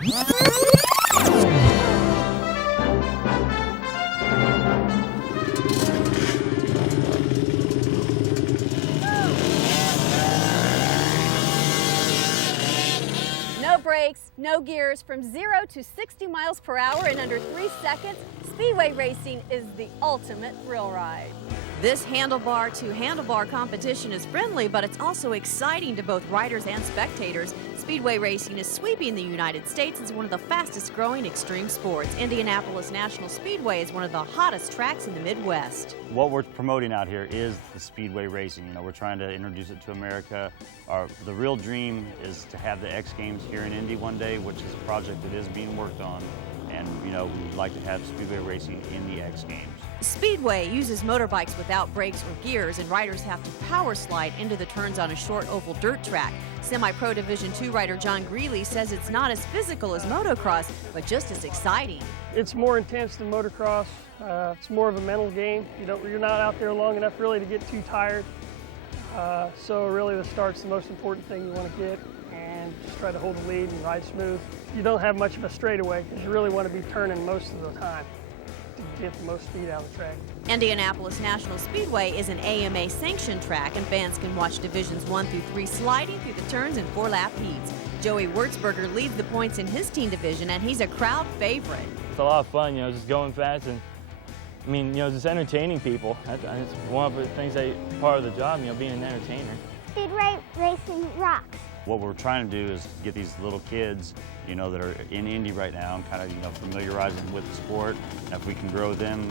No brakes, no gears, from 0 to 60 miles per hour in under 3 seconds, speedway racing is the ultimate thrill ride. This handlebar-to-handlebar competition is friendly, but it's also exciting to both riders and spectators. Speedway racing is sweeping the United States as one of the fastest-growing extreme sports. Indianapolis National Speedway is one of the hottest tracks in the Midwest. What we're promoting out here is the speedway racing. You know, we're trying to introduce it to America. The real dream is to have the X Games here in Indy one day, which is a project that is being worked on. And, you know, we would like to have speedway racing in the X Games. Speedway uses motorbikes without brakes or gears, and riders have to power slide into the turns on a short oval dirt track. Semi-pro Division II rider John Greeley says it's not as physical as motocross, but just as exciting. It's more intense than motocross. It's more of a mental game. You're not out there long enough really to get too tired. So really the start's the most important thing you want to get, and just try to hold the lead and ride smooth. You don't have much of a straightaway because you really want to be turning most of the time to get the most speed out of the track. Indianapolis National Speedway is an AMA sanctioned track, and fans can watch Divisions 1 through 3 sliding through the turns in 4-lap heats. Joey Wurzberger leads the points in his team division, and he's a crowd favorite. It's a lot of fun, just going fast, and I mean, just entertaining people. That's one of the things part of the job, being an entertainer. Speedway racing rocks. What we're trying to do is get these little kids, that are in Indy right now and kind of, familiarize them with the sport. And if we can grow them,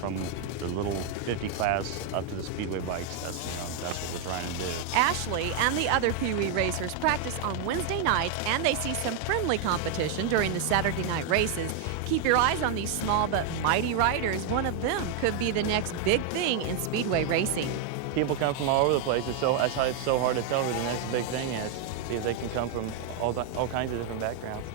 from the little 50 class up to the speedway bikes, that's what we're trying to do. Ashley and the other Pee Wee racers practice on Wednesday nights, and they see some friendly competition during the Saturday night races. Keep your eyes on these small but mighty riders. One of them could be the next big thing in speedway racing. People come from all over the place. That's why it's so hard to tell who the next big thing is, because they can come from all kinds of different backgrounds.